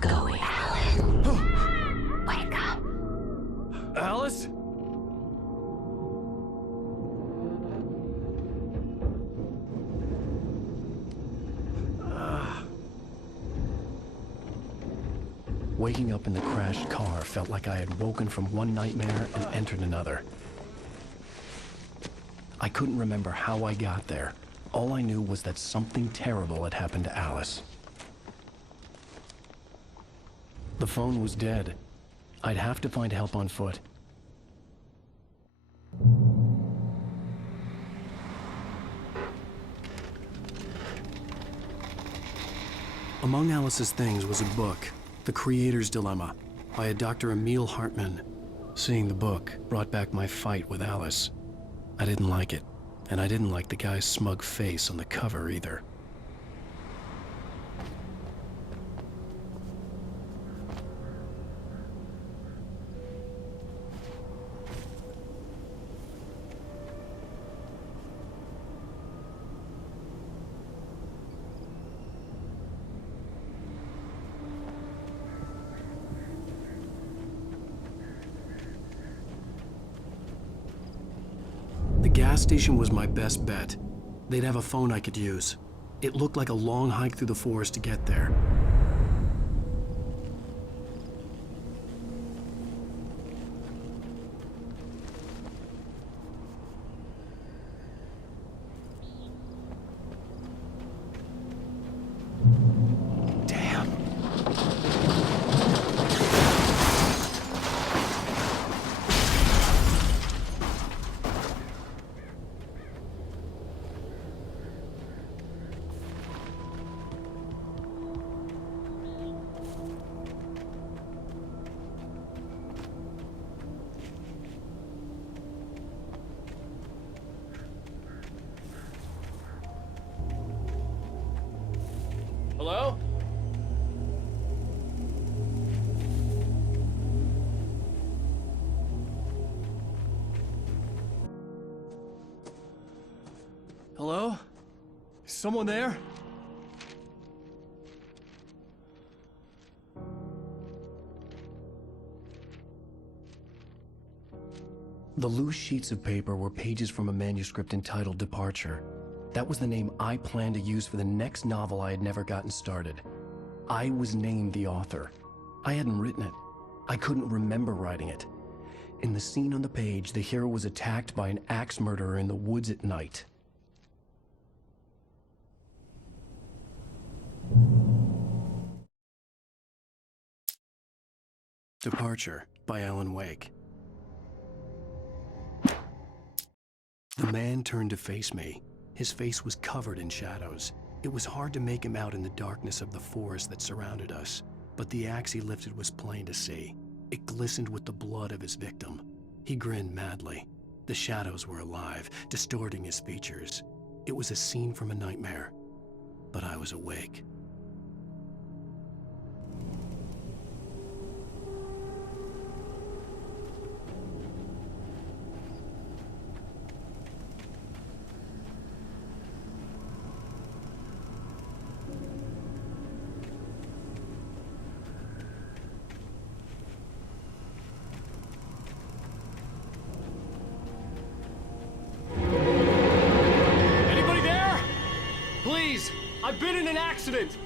going. Alan. Wake up. Alice? Waking up in the crashed car felt like I had woken from one nightmare and entered another. I couldn't remember how I got there. All I knew was that something terrible had happened to Alice. The phone was dead. I'd have to find help on foot. Among Alice's things was a book, The Creator's Dilemma, by a Dr. Emil Hartman. Seeing the book brought back my fight with Alice. I didn't like it, and I didn't like the guy's smug face on the cover either. The gas station was my best bet. They'd have a phone I could use. It looked like a long hike through the forest to get there. Damn. Hello? Hello? Is someone there? The loose sheets of paper were pages from a manuscript entitled Departure. That was the name I planned to use for the next novel I had never gotten started. I was named the author. I hadn't written it. I couldn't remember writing it. In the scene on the page, the hero was attacked by an axe murderer in the woods at night. Departure by Alan Wake. The man turned to face me. His face was covered in shadows. It was hard to make him out in the darkness of the forest that surrounded us, but the axe he lifted was plain to see. It glistened with the blood of his victim. He grinned madly. The shadows were alive, distorting his features. It was a scene from a nightmare, but I was awake. I've been in an accident!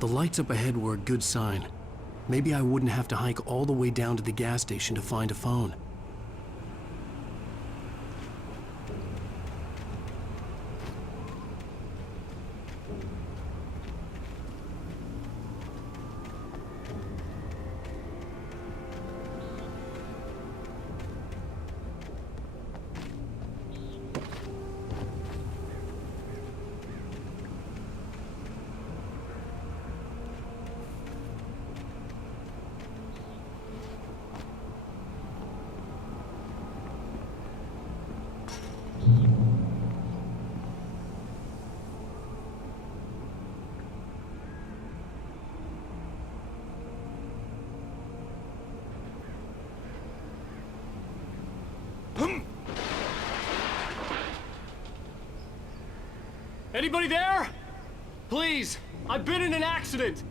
The lights up ahead were a good sign. Maybe I wouldn't have to hike all the way down to the gas station to find a phone. Anybody there? Please, I've been in an accident.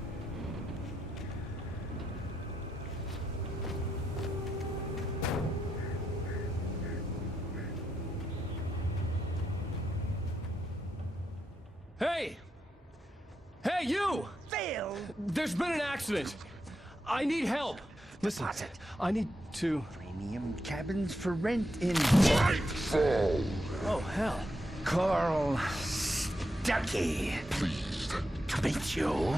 Hey! Hey, you! Phil! There's been an accident. I need help. Listen, I need to... Premium cabins for rent in... Oh, hell. Carl Stuckey. Pleased To meet you.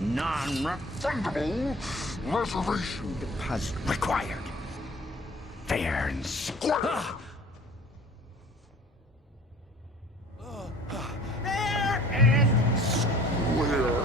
Non-refundable reservation deposit required. Fair and square. Fair and where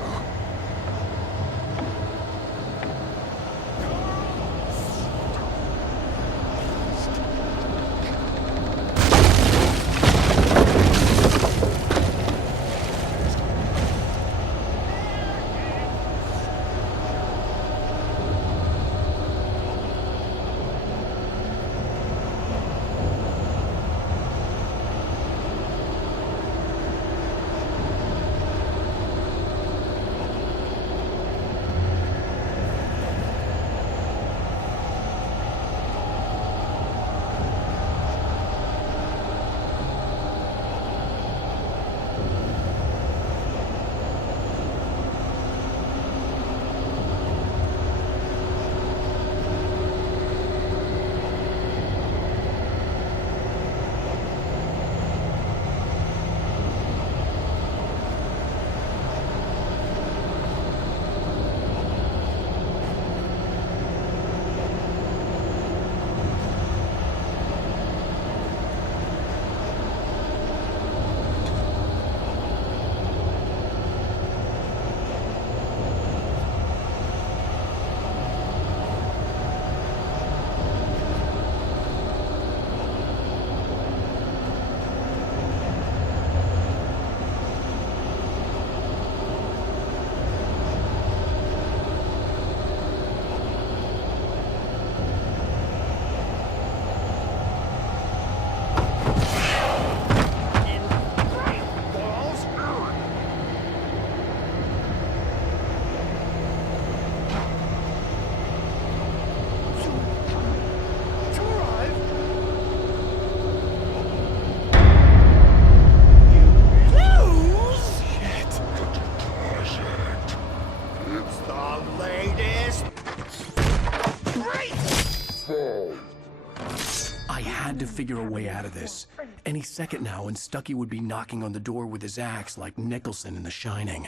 I had to figure a way out of this. Any second now, and Stuckey would be knocking on the door with his axe like Nicholson in The Shining.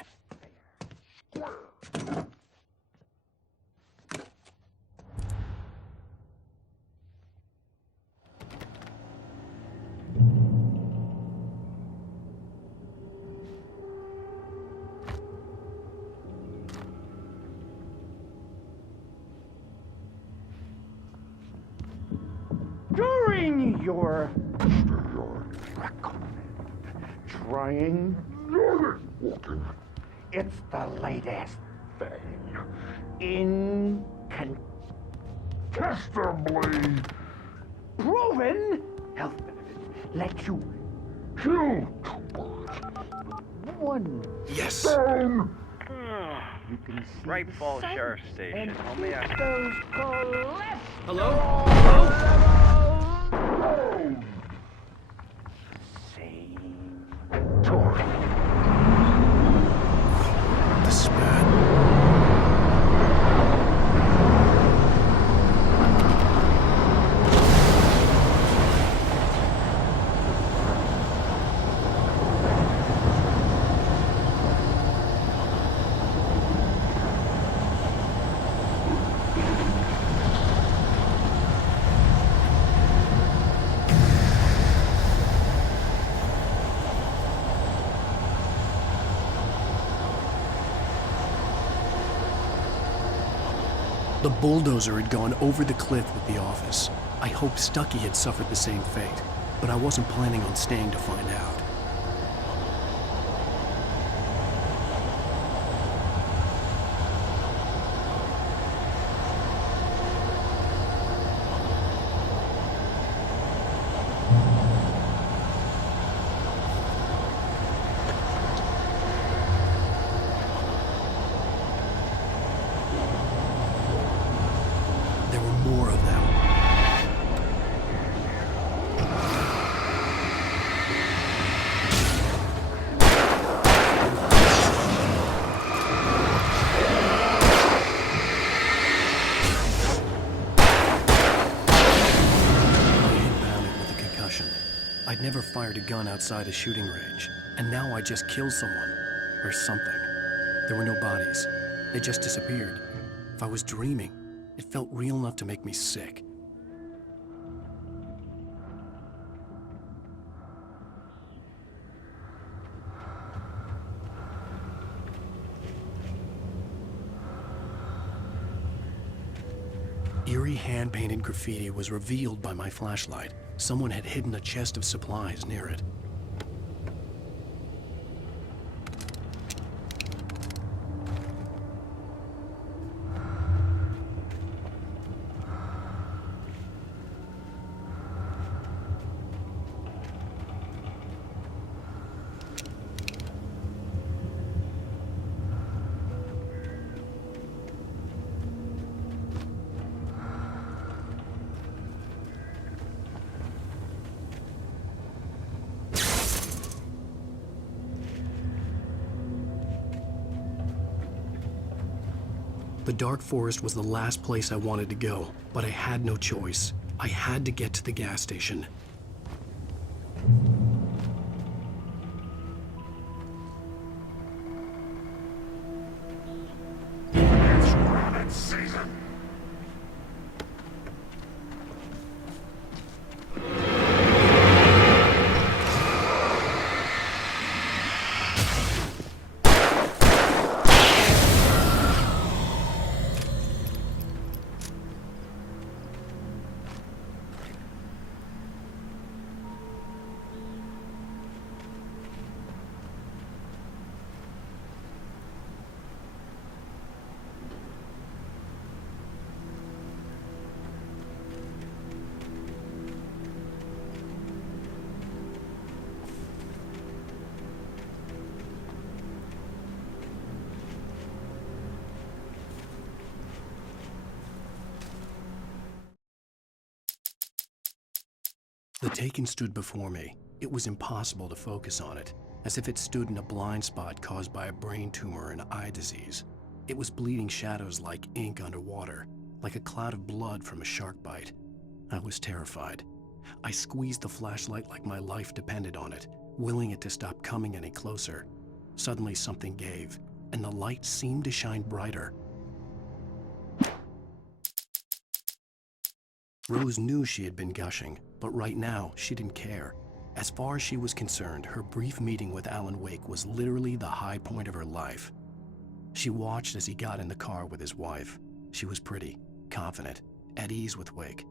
During your trying, walking it's the latest thing incontestably proven health benefits let you kill one Yes! down. you can see Great the Falls sun Sheriff Station. and On the act. those cholesterol Hello? Hello? levels. Same torque. The spat. The bulldozer had gone over the cliff with the office. I hoped Stuckey had suffered the same fate, but I wasn't planning on staying to find out. never fired a gun outside a shooting range, and now I just killed someone. Or something. There were no bodies. They just disappeared. If I was dreaming, it felt real enough to make me sick. Eerie hand-painted graffiti was revealed by my flashlight. Someone had hidden a chest of supplies near it. The dark forest was the last place I wanted to go, but I had no choice. I had to get to the gas station. It's rabbit season. The Taken stood before me. It was impossible to focus on it, as if it stood in a blind spot caused by a brain tumor and eye disease. It was bleeding shadows like ink underwater, like a cloud of blood from a shark bite. I was terrified. I squeezed the flashlight like my life depended on it, willing it to stop coming any closer. Suddenly something gave, and the light seemed to shine brighter. Rose knew she had been gushing, but right now she didn't care. As far as she was concerned, her brief meeting with Alan Wake was literally the high point of her life. She watched as he got in the car with his wife. She was pretty, confident, at ease with Wake.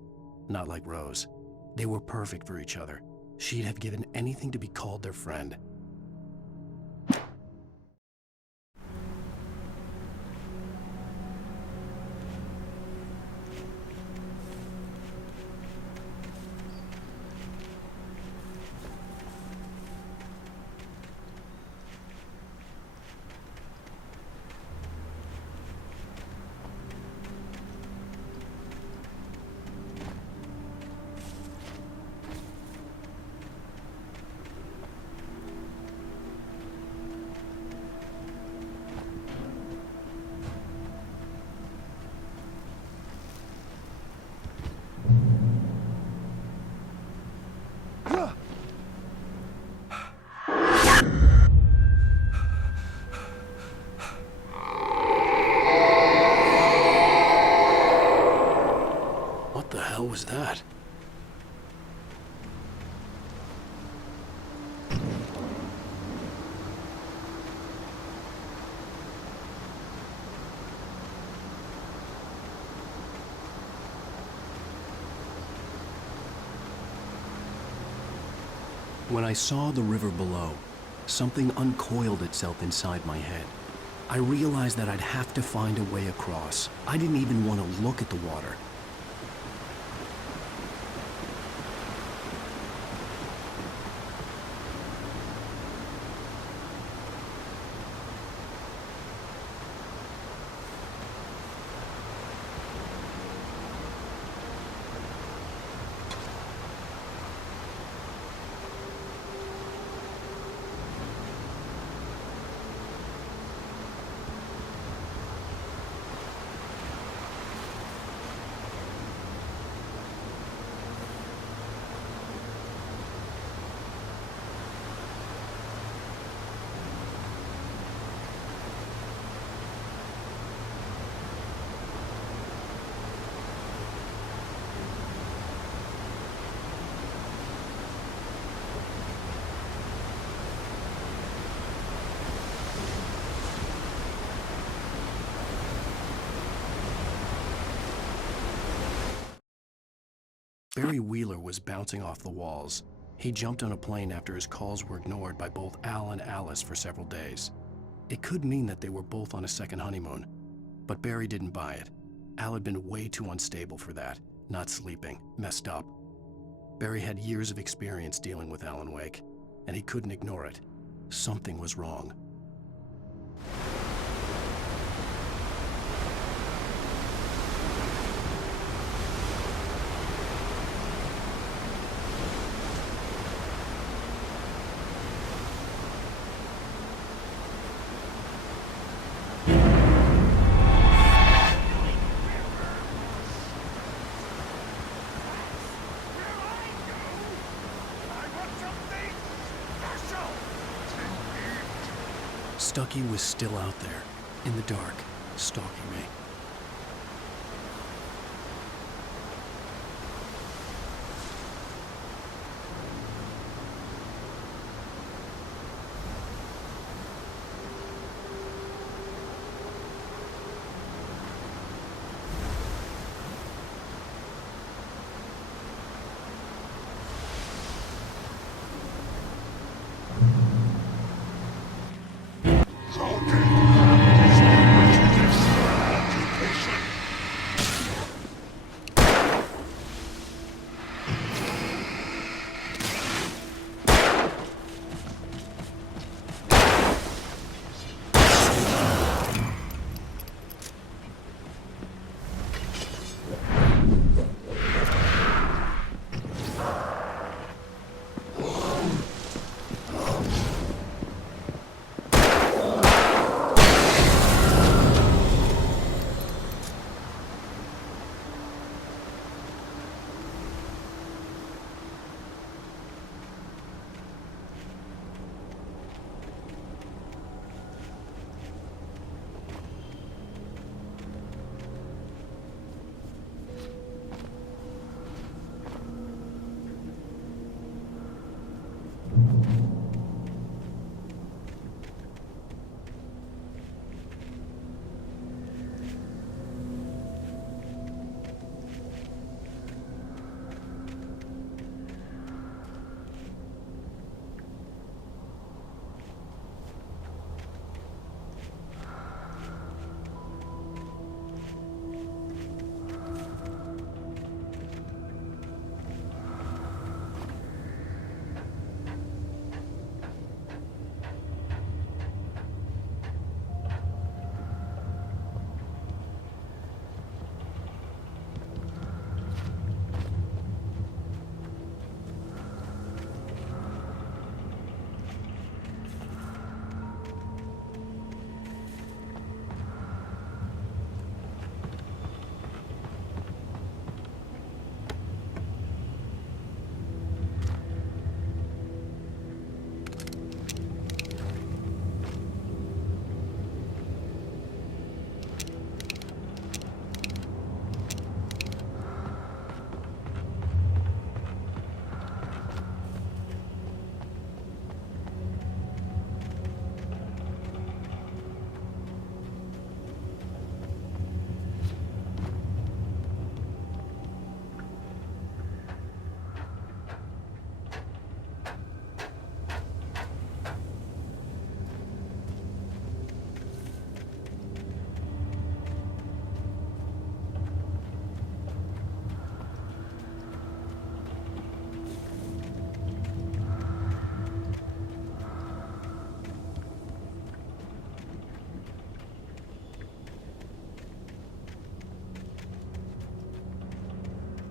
Not like Rose. They were perfect for each other. She'd have given anything to be called their friend. What the hell was that? When I saw the river below, something uncoiled itself inside my head. I realized that I'd have to find a way across. I didn't even want to look at the water. Barry Wheeler was bouncing off the walls. He jumped on a plane after his calls were ignored by both Al and Alice for several days. It could mean that they were both on a second honeymoon, but Barry didn't buy it. Al had been way too unstable for that, not sleeping, messed up. Barry had years of experience dealing with Alan Wake, and he couldn't ignore it. Something was wrong. Stucky was still out there, in the dark, stalking me.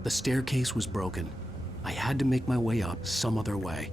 The staircase was broken. I had to make my way up some other way.